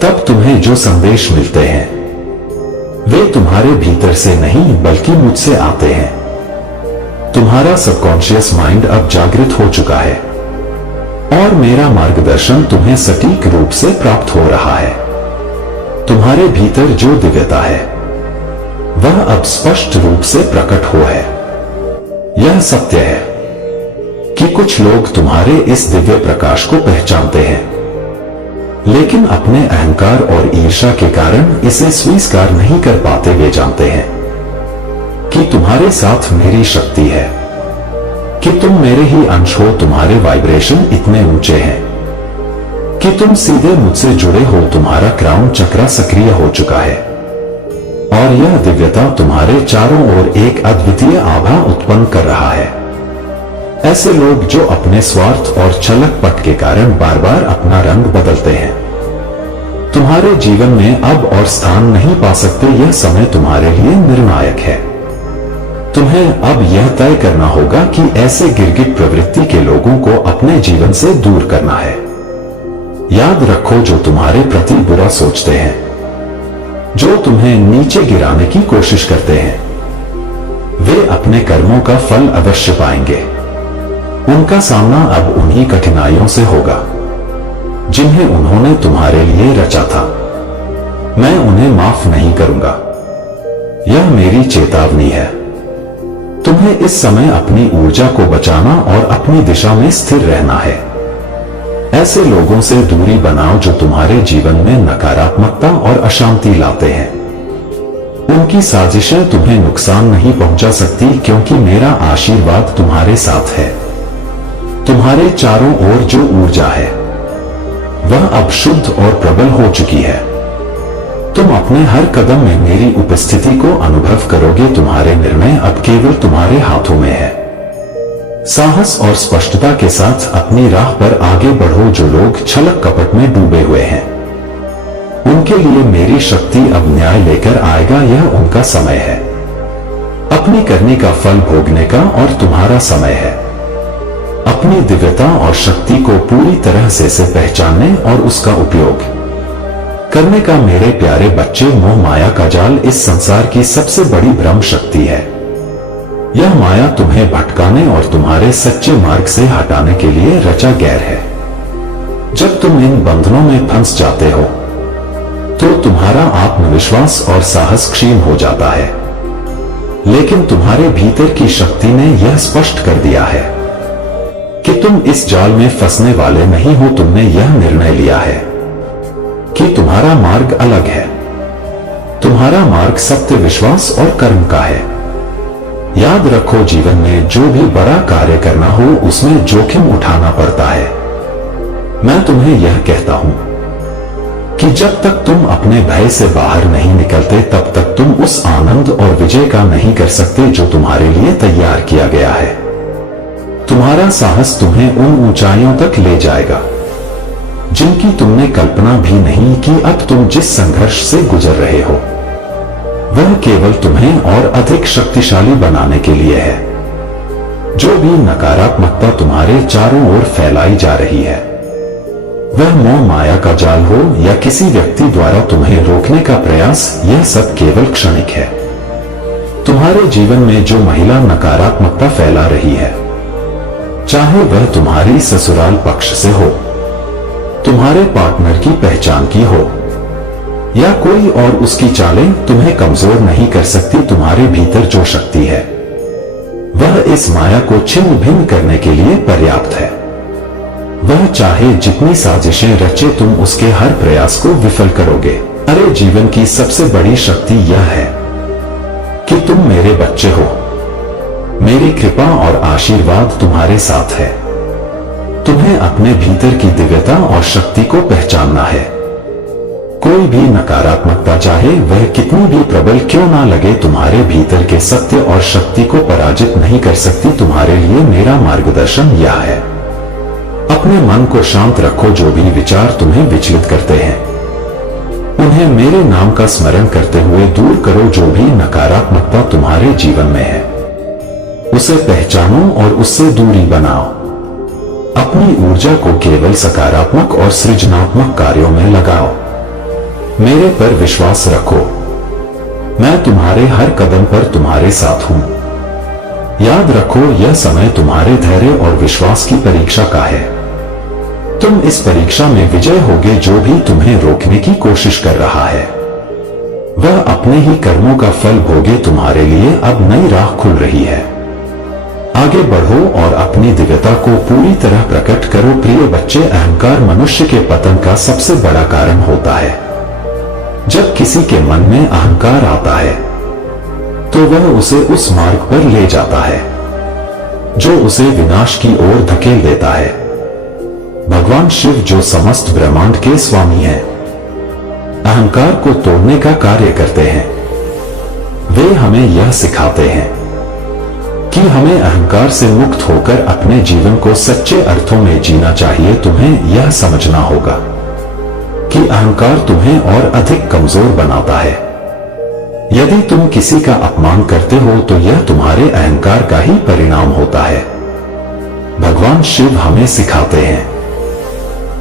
तब तुम्हें जो संदेश मिलते हैं वे तुम्हारे भीतर से नहीं बल्कि मुझसे आते हैं। तुम्हारा सबकॉन्शियस माइंड अब जागृत हो चुका है और मेरा मार्गदर्शन तुम्हें सटीक रूप से प्राप्त हो रहा है। तुम्हारे भीतर जो दिव्यता है वह अब स्पष्ट रूप से प्रकट हो है। यह सत्य है कि कुछ लोग तुम्हारे इस दिव्य प्रकाश को पहचानते हैं लेकिन अपने अहंकार और ईर्ष्या के कारण इसे स्वीकार नहीं कर पाते। वे जानते हैं कि तुम्हारे साथ मेरी शक्ति है, कि तुम मेरे ही अंश हो। तुम्हारे वाइब्रेशन इतने ऊंचे हैं कि तुम सीधे मुझसे जुड़े हो। तुम्हारा क्राउन चक्र सक्रिय हो चुका है और यह दिव्यता तुम्हारे चारों ओर एक अद्वितीय आभा उत्पन्न कर रहा है। ऐसे लोग जो अपने स्वार्थ और छलकपट के कारण बार बार अपना रंग बदलते हैं तुम्हारे जीवन में अब और स्थान नहीं पा सकते। यह समय तुम्हारे लिए निर्णायक है। तुम्हें अब यह तय करना होगा कि ऐसे गिरगिट प्रवृत्ति के लोगों को अपने जीवन से दूर करना है। याद रखो, जो तुम्हारे प्रति बुरा सोचते हैं, जो तुम्हें नीचे गिराने की कोशिश करते हैं, वे अपने कर्मों का फल अवश्य पाएंगे। उनका सामना अब उन्हीं कठिनाइयों से होगा जिन्हें उन्होंने तुम्हारे लिए रचा था। मैं उन्हें माफ नहीं करूंगा। यह मेरी चेतावनी है। तुम्हें इस समय अपनी ऊर्जा को बचाना और अपनी दिशा में स्थिर रहना है। ऐसे लोगों से दूरी बनाओ जो तुम्हारे जीवन में नकारात्मकता और अशांति लाते हैं। उनकी साजिशें तुम्हें नुकसान नहीं पहुंचा सकती क्योंकि मेरा आशीर्वाद तुम्हारे साथ है। तुम्हारे चारों ओर जो ऊर्जा है वह अब शुद्ध और प्रबल हो चुकी है। तुम अपने हर कदम में मेरी उपस्थिति को अनुभव करोगे। तुम्हारे निर्णय अब केवल तुम्हारे हाथों में है। साहस और स्पष्टता के साथ अपनी राह पर आगे बढ़ो। जो लोग छलक कपट में डूबे हुए हैं उनके लिए मेरी शक्ति अब न्याय लेकर आएगा। यह उनका समय है। अपनी करनी का फल भोगने का और तुम्हारा समय है अपनी दिव्यता और शक्ति को पूरी तरह से पहचानने और उसका उपयोग करने का। मेरे प्यारे बच्चे, मोह माया का जाल इस संसार की सबसे बड़ी भ्रम शक्ति है। यह माया तुम्हें भटकाने और तुम्हारे सच्चे मार्ग से हटाने के लिए रचा गैर है। जब तुम इन बंधनों में फंस जाते हो तो तुम्हारा आत्मविश्वास और साहस क्षीण हो जाता है। लेकिन तुम्हारे भीतर की शक्ति ने यह स्पष्ट कर दिया है कि तुम इस जाल में फंसने वाले नहीं हो। तुमने यह निर्णय लिया है कि तुम्हारा मार्ग अलग है। तुम्हारा मार्ग सत्य, विश्वास और कर्म का है। याद रखो, जीवन में जो भी बड़ा कार्य करना हो उसमें जोखिम उठाना पड़ता है। मैं तुम्हें यह कहता हूं कि जब तक तुम अपने भय से बाहर नहीं निकलते तब तक तुम उस आनंद और विजय का नहीं कर सकते जो तुम्हारे लिए तैयार किया गया है। तुम्हारा साहस तुम्हें उन ऊंचाइयों तक ले जाएगा जिनकी तुमने कल्पना भी नहीं की। अब तुम जिस संघर्ष से गुजर रहे हो वह केवल तुम्हें और अधिक शक्तिशाली बनाने के लिए है। जो भी नकारात्मकता तुम्हारे चारों ओर फैलाई जा रही है, वह मोह माया का जाल हो या किसी व्यक्ति द्वारा तुम्हें रोकने का प्रयास, यह सब केवल क्षणिक है। तुम्हारे जीवन में जो महिला नकारात्मकता फैला रही है, चाहे वह तुम्हारी ससुराल पक्ष से हो, तुम्हारे पार्टनर की पहचान की हो या कोई और, उसकी चालें तुम्हें कमजोर नहीं कर सकती। तुम्हारे भीतर जो शक्ति है वह इस माया को छिन्न भिन्न करने के लिए पर्याप्त है। वह चाहे जितनी साजिशें रचे, तुम उसके हर प्रयास को विफल करोगे। अरे जीवन की सबसे बड़ी शक्ति यह है कि तुम मेरे बच्चे हो। मेरी कृपा और आशीर्वाद तुम्हारे साथ है। तुम्हें अपने भीतर की दिव्यता और शक्ति को पहचानना है। कोई भी नकारात्मकता, चाहे वह कितनी भी प्रबल क्यों ना लगे, तुम्हारे भीतर के सत्य और शक्ति को पराजित नहीं कर सकती। तुम्हारे लिए मेरा मार्गदर्शन यह है, अपने मन को शांत रखो। जो भी विचार तुम्हें विचलित करते हैं उन्हें मेरे नाम का स्मरण करते हुए दूर करो। जो भी नकारात्मकता तुम्हारे जीवन में है उसे पहचानो और उससे दूरी बनाओ। अपनी ऊर्जा को केवल सकारात्मक और सृजनात्मक कार्यों में लगाओ। मेरे पर विश्वास रखो, मैं तुम्हारे हर कदम पर तुम्हारे साथ हूं। याद रखो, यह समय तुम्हारे धैर्य और विश्वास की परीक्षा का है। तुम इस परीक्षा में विजय होगे। जो भी तुम्हें रोकने की कोशिश कर रहा है वह अपने ही कर्मों का फल भोगे। तुम्हारे लिए अब नई राह खुल रही है। आगे बढ़ो और अपनी दिव्यता को पूरी तरह प्रकट करो। प्रिय बच्चे, अहंकार मनुष्य के पतन का सबसे बड़ा कारण होता है। जब किसी के मन में अहंकार आता है तो वह उसे उस मार्ग पर ले जाता है जो उसे विनाश की ओर धकेल देता है। भगवान शिव, जो समस्त ब्रह्मांड के स्वामी हैं, अहंकार को तोड़ने का कार्य करते हैं। वे हमें यह सिखाते हैं कि हमें अहंकार से मुक्त होकर अपने जीवन को सच्चे अर्थों में जीना चाहिए। तुम्हें यह समझना होगा कि अहंकार तुम्हें और अधिक कमजोर बनाता है। यदि तुम किसी का अपमान करते हो तो यह तुम्हारे अहंकार का ही परिणाम होता है। भगवान शिव हमें सिखाते हैं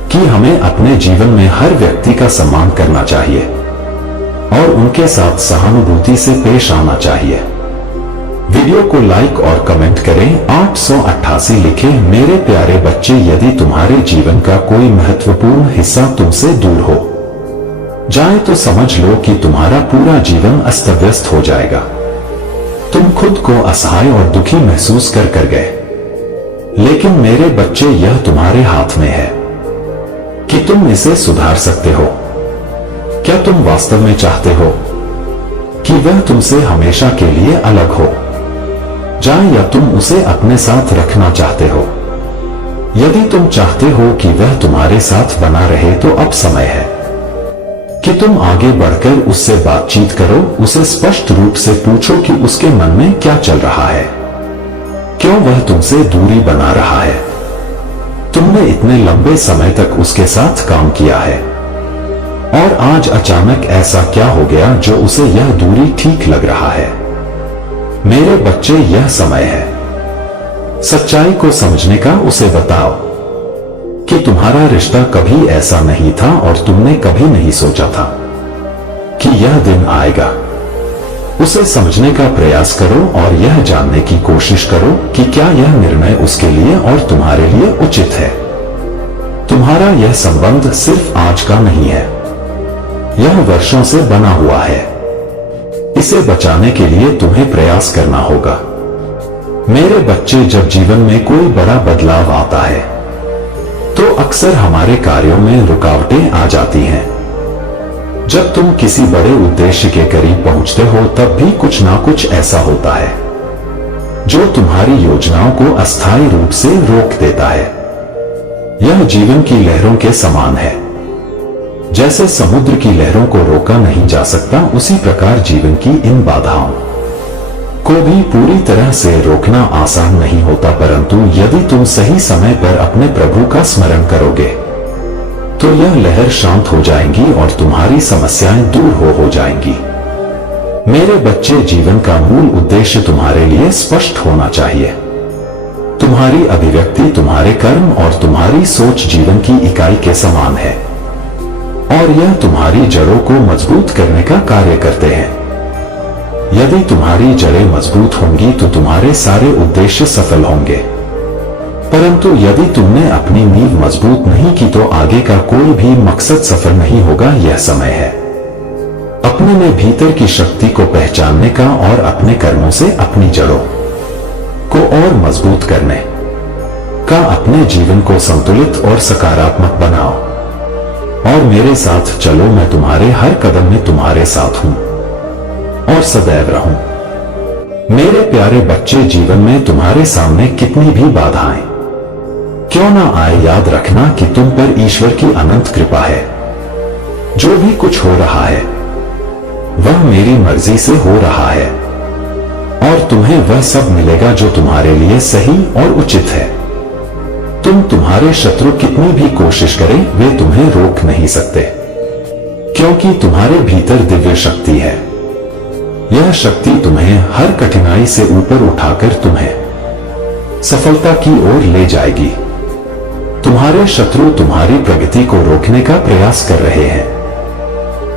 कि हमें अपने जीवन में हर व्यक्ति का सम्मान करना चाहिए और उनके साथ सहानुभूति से पेश आना चाहिए। वीडियो को लाइक और कमेंट करें। 888 लिखें। मेरे प्यारे बच्चे, यदि तुम्हारे जीवन का कोई महत्वपूर्ण हिस्सा तुमसे दूर हो जाए तो समझ लो कि तुम्हारा पूरा जीवन अस्त व्यस्त हो जाएगा। तुम खुद को असहाय और दुखी महसूस कर गए, लेकिन मेरे बच्चे, यह तुम्हारे हाथ में है कि तुम इसे सुधार सकते हो। क्या तुम वास्तव में चाहते हो कि वह तुमसे हमेशा के लिए अलग हो जाए, या तुम उसे अपने साथ रखना चाहते हो? यदि तुम चाहते हो कि वह तुम्हारे साथ बना रहे तो अब समय है कि तुम आगे बढ़कर उससे बातचीत करो। उसे स्पष्ट रूप से पूछो कि उसके मन में क्या चल रहा है, क्यों वह तुमसे दूरी बना रहा है। तुमने इतने लंबे समय तक उसके साथ काम किया है और आज अचानक ऐसा क्या हो गया जो उसे यह दूरी ठीक लग रहा है? मेरे बच्चे, यह समय है सच्चाई को समझने का उसे बताओ कि तुम्हारा रिश्ता कभी ऐसा नहीं था और तुमने कभी नहीं सोचा था कि यह दिन आएगा। उसे समझने का प्रयास करो और यह जानने की कोशिश करो कि क्या यह निर्णय उसके लिए और तुम्हारे लिए उचित है। तुम्हारा यह संबंध सिर्फ आज का नहीं है, यह वर्षों से बना हुआ है। इसे बचाने के लिए तुम्हें प्रयास करना होगा। मेरे बच्चे, जब जीवन में कोई बड़ा बदलाव आता है तो अक्सर हमारे कार्यों में रुकावटें आ जाती हैं। जब तुम किसी बड़े उद्देश्य के करीब पहुंचते हो तब भी कुछ ना कुछ ऐसा होता है जो तुम्हारी योजनाओं को अस्थायी रूप से रोक देता है। यह जीवन की लहरों के समान है। जैसे समुद्र की लहरों को रोका नहीं जा सकता, उसी प्रकार जीवन की इन बाधाओं को भी पूरी तरह से रोकना आसान नहीं होता, परंतु यदि तुम सही समय पर अपने प्रभु का स्मरण करोगे तो यह लहर शांत हो जाएंगी और तुम्हारी समस्याएं दूर हो जाएंगी। मेरे बच्चे, जीवन का मूल उद्देश्य तुम्हारे लिए स्पष्ट होना चाहिए। तुम्हारी अभिव्यक्ति, तुम्हारे कर्म और तुम्हारी सोच जीवन की इकाई के समान है और यह तुम्हारी जड़ों को मजबूत करने का कार्य करते हैं। यदि तुम्हारी जड़ें मजबूत होंगी तो तुम्हारे सारे उद्देश्य सफल होंगे, परंतु यदि तुमने अपनी नींव मजबूत नहीं की तो आगे का कोई भी मकसद सफल नहीं होगा। यह समय है अपने में भीतर की शक्ति को पहचानने का और अपने कर्मों से अपनी जड़ों को और मजबूत करने का। अपने जीवन को संतुलित और सकारात्मक बनाओ और मेरे साथ चलो। मैं तुम्हारे हर कदम में तुम्हारे साथ हूं और सदैव रहूं। मेरे प्यारे बच्चे, जीवन में तुम्हारे सामने कितनी भी बाधाएं क्यों ना आए, याद रखना कि तुम पर ईश्वर की अनंत कृपा है। जो भी कुछ हो रहा है वह मेरी मर्जी से हो रहा है और तुम्हें वह सब मिलेगा जो तुम्हारे लिए सही और उचित है। तुम्हारे शत्रु कितनी भी कोशिश करें, वे तुम्हें रोक नहीं सकते, क्योंकि तुम्हारे भीतर दिव्य शक्ति है। यह शक्ति तुम्हें हर कठिनाई से ऊपर उठाकर तुम्हें सफलता की ओर ले जाएगी। तुम्हारे शत्रु तुम्हारी प्रगति को रोकने का प्रयास कर रहे हैं,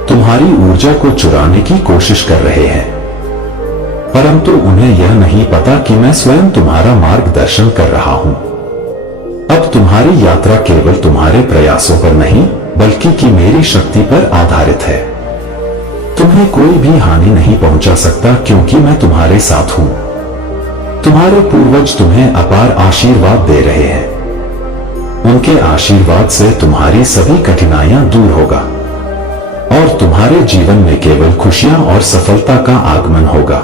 तुम्हारी ऊर्जा को चुराने की कोशिश कर रहे हैं, परंतु उन्हें यह नहीं पता कि मैं स्वयं तुम्हारा मार्गदर्शन कर रहा हूं। अब तुम्हारी यात्रा केवल तुम्हारे प्रयासों पर नहीं बल्कि कि मेरी शक्ति पर आधारित है। तुम्हें कोई भी हानि नहीं पहुंचा सकता, क्योंकि मैं तुम्हारे साथ हूं। तुम्हारे पूर्वज तुम्हें अपार आशीर्वाद दे रहे हैं। उनके आशीर्वाद से तुम्हारी सभी कठिनाइयां दूर होगा और तुम्हारे जीवन में केवल खुशियां और सफलता का आगमन होगा।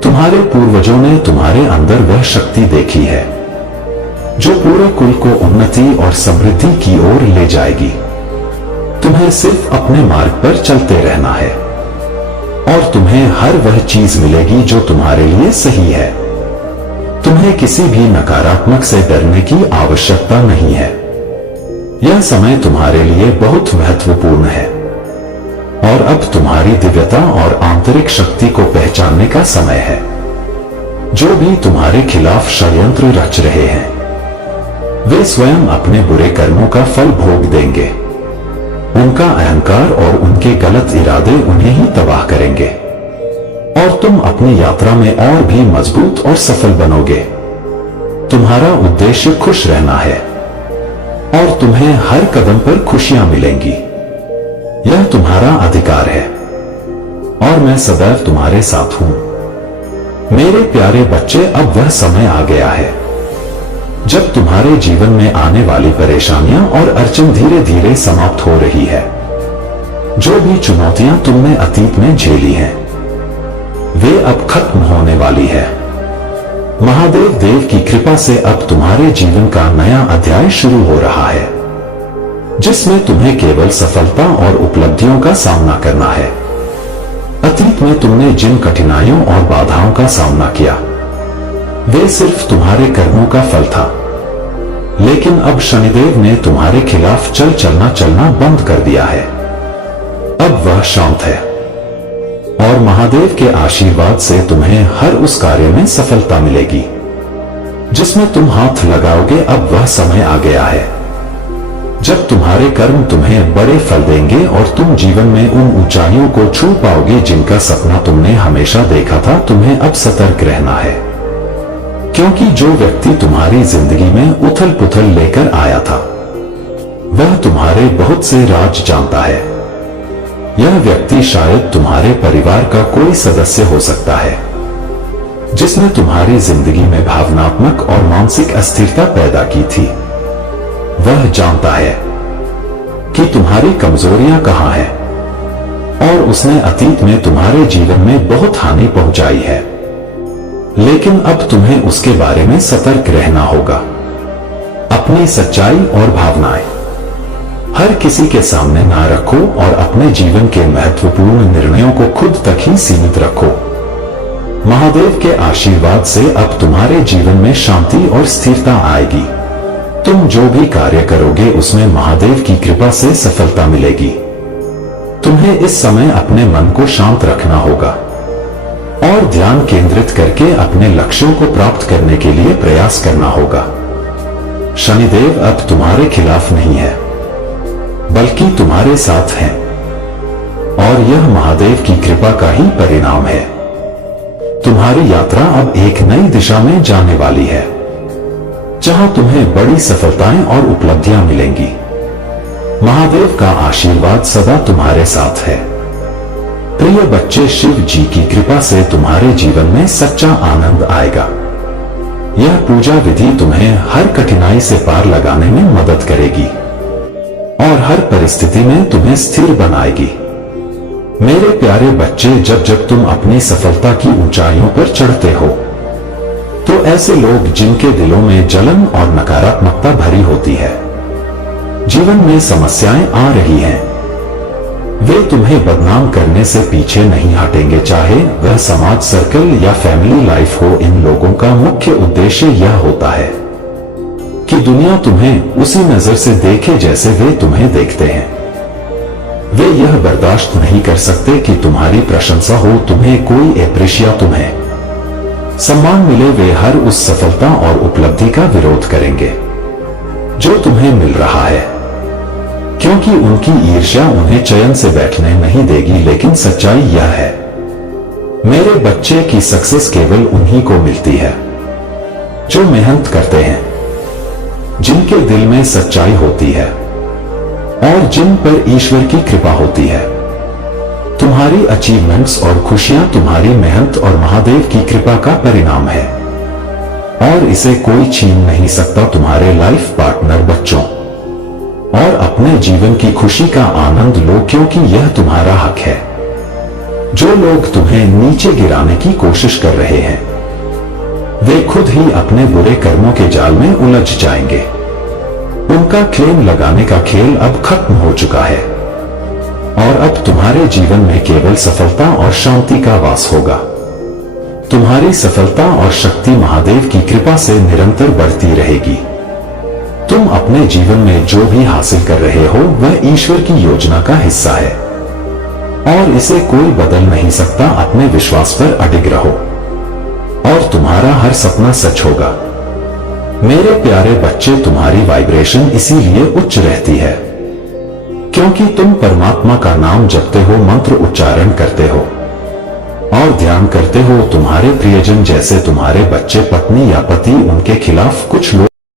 तुम्हारे पूर्वजों ने तुम्हारे अंदर वह शक्ति देखी है जो पूरे कुल को उन्नति और समृद्धि की ओर ले जाएगी। तुम्हें सिर्फ अपने मार्ग पर चलते रहना है और तुम्हें हर वह चीज मिलेगी जो तुम्हारे लिए सही है। तुम्हें किसी भी नकारात्मक से डरने की आवश्यकता नहीं है। यह समय तुम्हारे लिए बहुत महत्वपूर्ण है और अब तुम्हारी दिव्यता और आंतरिक शक्ति को पहचानने का समय है। जो भी तुम्हारे खिलाफ षड्यंत्र रच रहे हैं वे स्वयं अपने बुरे कर्मों का फल भोग देंगे। उनका अहंकार और उनके गलत इरादे उन्हें ही तबाह करेंगे और तुम अपनी यात्रा में और भी मजबूत और सफल बनोगे। तुम्हारा उद्देश्य खुश रहना है और तुम्हें हर कदम पर खुशियां मिलेंगी। यह तुम्हारा अधिकार है और मैं सदैव तुम्हारे साथ हूं। मेरे प्यारे बच्चे, अब वह समय आ गया है जब तुम्हारे जीवन में आने वाली परेशानियां और अड़चन धीरे धीरे समाप्त हो रही है। जो भी चुनौतियां तुमने अतीत में झेली हैं वे अब खत्म होने वाली है। महादेव देव की कृपा से अब तुम्हारे जीवन का नया अध्याय शुरू हो रहा है जिसमें तुम्हें केवल सफलता और उपलब्धियों का सामना करना है। अतीत में तुमने जिन कठिनाइयों और बाधाओं का सामना किया वे सिर्फ तुम्हारे कर्मों का फल था, लेकिन अब शनिदेव ने तुम्हारे खिलाफ चलना बंद कर दिया है। अब वह शांत है और महादेव के आशीर्वाद से तुम्हें हर उस कार्य में सफलता मिलेगी जिसमें तुम हाथ लगाओगे। अब वह समय आ गया है जब तुम्हारे कर्म तुम्हें बड़े फल देंगे और तुम जीवन में उन ऊंचाइयों को छू पाओगे जिनका सपना तुमने हमेशा देखा था। तुम्हें अब सतर्क रहना है, क्योंकि जो व्यक्ति तुम्हारी जिंदगी में उथल पुथल लेकर आया था वह तुम्हारे बहुत से राज जानता है। यह व्यक्ति शायद तुम्हारे परिवार का कोई सदस्य हो सकता है जिसने तुम्हारी जिंदगी में भावनात्मक और मानसिक अस्थिरता पैदा की थी। वह जानता है कि तुम्हारी कमजोरियां कहां हैं और उसने अतीत में तुम्हारे जीवन में बहुत हानि पहुंचाई है, लेकिन अब तुम्हें उसके बारे में सतर्क रहना होगा। अपनी सच्चाई और भावनाएं हर किसी के सामने ना रखो और अपने जीवन के महत्वपूर्ण निर्णयों को खुद तक ही सीमित रखो। महादेव के आशीर्वाद से अब तुम्हारे जीवन में शांति और स्थिरता आएगी। तुम जो भी कार्य करोगे उसमें महादेव की कृपा से सफलता मिलेगी। तुम्हें इस समय अपने मन को शांत रखना होगा और ध्यान केंद्रित करके अपने लक्ष्यों को प्राप्त करने के लिए प्रयास करना होगा। शनिदेव अब तुम्हारे खिलाफ नहीं है बल्कि तुम्हारे साथ है और यह महादेव की कृपा का ही परिणाम है। तुम्हारी यात्रा अब एक नई दिशा में जाने वाली है जहां तुम्हें बड़ी सफलताएं और उपलब्धियां मिलेंगी। महादेव का आशीर्वाद सदा तुम्हारे साथ है। प्रिय बच्चे, शिव जी की कृपा से तुम्हारे जीवन में सच्चा आनंद आएगा। यह पूजा विधि तुम्हें हर कठिनाई से पार लगाने में मदद करेगी और हर परिस्थिति में तुम्हें स्थिर बनाएगी। मेरे प्यारे बच्चे, जब जब तुम अपनी सफलता की ऊंचाइयों पर चढ़ते हो तो ऐसे लोग जिनके दिलों में जलन और नकारात्मकता भरी होती है, जीवन में समस्याएं आ रही हैं, वे तुम्हें बदनाम करने से पीछे नहीं हटेंगे, चाहे वह समाज सर्कल या फैमिली लाइफ हो। इन लोगों का मुख्य उद्देश्य यह होता है कि दुनिया तुम्हें उसी नजर से देखे जैसे वे तुम्हें देखते हैं। वे यह बर्दाश्त नहीं कर सकते कि तुम्हारी प्रशंसा हो, तुम्हें कोई अप्रिशिएट तुम्हें सम्मान मिले। वे हर उस सफलता और उपलब्धि का विरोध करेंगे जो तुम्हें मिल रहा है, क्योंकि उनकी ईर्ष्या उन्हें चैन से बैठने नहीं देगी। लेकिन सच्चाई यह है मेरे बच्चे की सक्सेस केवल उन्हीं को मिलती है जो मेहनत करते हैं, जिनके दिल में सच्चाई होती है और जिन पर ईश्वर की कृपा होती है। तुम्हारी अचीवमेंट्स और खुशियां तुम्हारी मेहनत और महादेव की कृपा का परिणाम है और इसे कोई छीन नहीं सकता। तुम्हारे लाइफ पार्टनर बच्चों और अपने जीवन की खुशी का आनंद लो, क्योंकि यह तुम्हारा हक है। जो लोग तुम्हें नीचे गिराने की कोशिश कर रहे हैं वे खुद ही अपने बुरे कर्मों के जाल में उलझ जाएंगे। उनका क्लेम लगाने का खेल अब खत्म हो चुका है और अब तुम्हारे जीवन में केवल सफलता और शांति का वास होगा। तुम्हारी सफलता और शक्ति महादेव की कृपा से निरंतर बढ़ती रहेगी। तुम अपने जीवन में जो भी हासिल कर रहे हो वह ईश्वर की योजना का हिस्सा है और इसे कोई बदल नहीं सकता। अपने विश्वास पर अडिग रहो और तुम्हारा हर सपना सच होगा। मेरे प्यारे बच्चे, तुम्हारी वाइब्रेशन इसीलिए उच्च रहती है क्योंकि तुम परमात्मा का नाम जपते हो, मंत्र उच्चारण करते हो और ध्यान करते हो। तुम्हारे प्रियजन जैसे तुम्हारे बच्चे, पत्नी या पति, उनके खिलाफ कुछ लोग